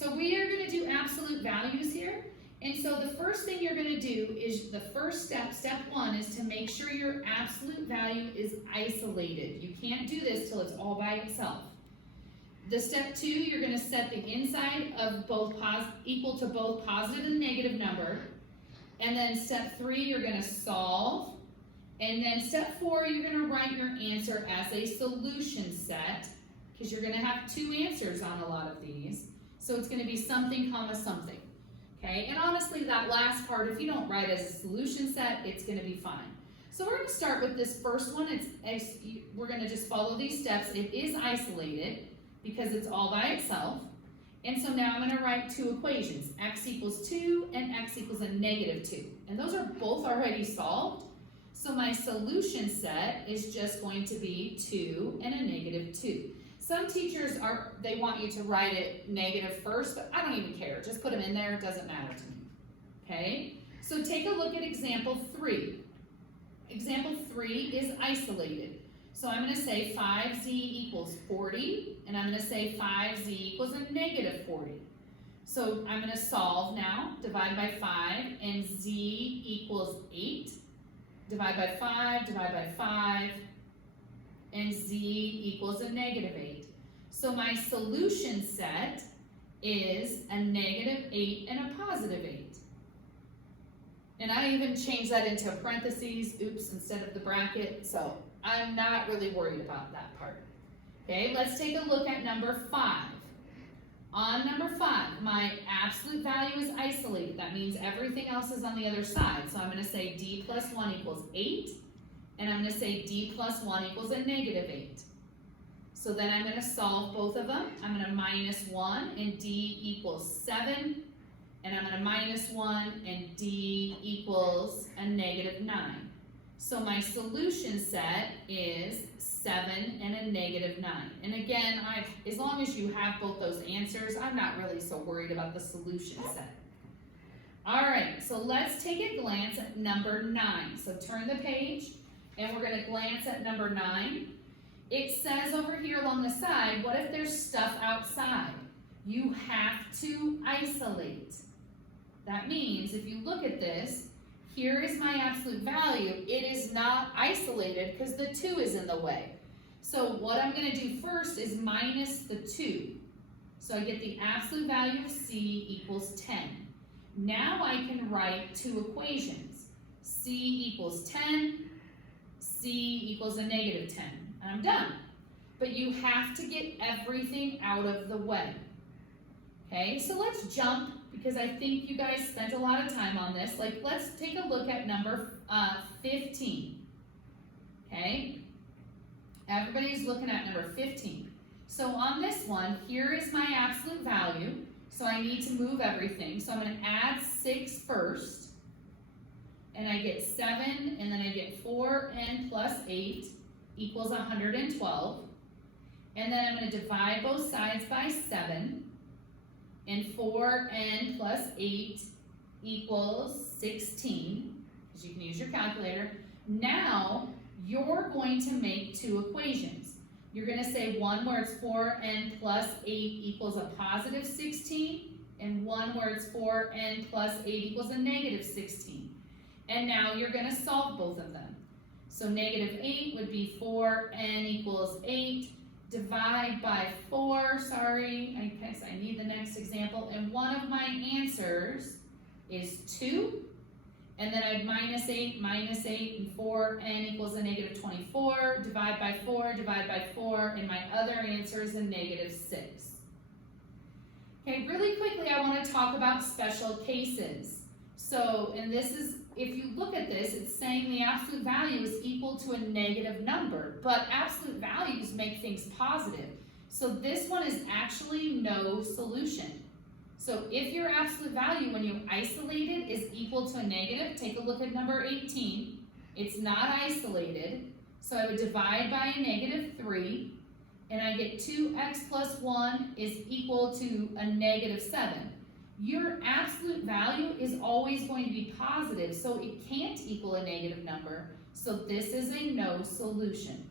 So we are going to do absolute values here. And so the first thing you're going to do is the first step, step 1, is to make sure your absolute value is isolated. You can't do this till it's all by itself. The step 2, you're going to set the inside of both equal to both positive and negative number. And then step 3, you're going to solve. And then step 4, you're going to write your answer as a solution set, because you're going to have 2 answers on a lot of these. So it's going to be something, comma, something. Okay, and honestly, that last part, if you don't write as a solution set, it's going to be fine. So we're going to start with this first one. We're going to just follow these steps. It is isolated because it's all by itself. And so now I'm going to write 2 equations, x equals 2 and x equals a negative 2. And those are both already solved. So my solution set is just going to be 2 and a negative 2. Some teachers they want you to write it negative first, but I don't even care. Just put them in there, it doesn't matter to me. Okay? So take a look at example 3. Example 3 is isolated. So I'm going to say 5z equals 40, and I'm going to say 5z equals a negative 40. So I'm going to solve now, divide by 5, and z equals 8. Divide by 5, divide by 5, and z equals a negative 8. So my solution set is a negative 8 and a positive 8. And I even changed that into parentheses, oops, instead of the bracket, so I'm not really worried about that part. Okay, let's take a look at number 5. On number 5, my absolute value is isolated. That means everything else is on the other side. So I'm going to say d plus 1 equals 8. And I'm going to say d plus 1 equals a negative 8. So then I'm going to solve both of them. I'm going to minus 1 and d equals 7. And I'm going to minus 1 and d equals a negative 9. So my solution set is 7 and a negative 9. And again, as long as you have both those answers, I'm not really so worried about the solution set. All right, so let's take a glance at number 9. So turn the page. And we're going to glance at number 9. It says over here along the side, what if there's stuff outside? You have to isolate. That means if you look at this, here is my absolute value. It is not isolated because the 2 is in the way. So what I'm going to do first is minus the 2. So I get the absolute value of c equals 10. Now I can write 2 equations. C equals 10. C equals a negative 10, and I'm done. But you have to get everything out of the way. Okay, so let's jump, because I think you guys spent a lot of time on this. Let's take a look at number 15. Okay, everybody's looking at number 15. So on this one, here is my absolute value. So I need to move everything. So I'm going to add 6 first. And I get 7, and then I get 4n plus 8 equals 112. And then I'm going to divide both sides by 7. And 4n plus 8 equals 16, because you can use your calculator. Now, you're going to make 2 equations. You're going to say one where it's 4n plus 8 equals a positive 16, and one where it's 4n plus 8 equals a negative 16. And now you're going to solve both of them. So negative 8 would be 4n equals 8. Divide by 4, sorry, I guess I need the next example. And one of my answers is 2. And then I'd minus 8, and 4n equals a negative 24. Divide by 4, and my other answer is a negative 6. Okay, really quickly I want to talk about special cases. So, and this is, if you look at this, it's saying the absolute value is equal to a negative number, but absolute values make things positive. So this one is actually no solution. So if your absolute value, when you isolate it, is equal to a negative, take a look at number 18. It's not isolated, so I would divide by a negative 3, and I get 2x plus 1 is equal to a negative 7. Your absolute value is always going to be positive, so it can't equal a negative number, so this is a no solution.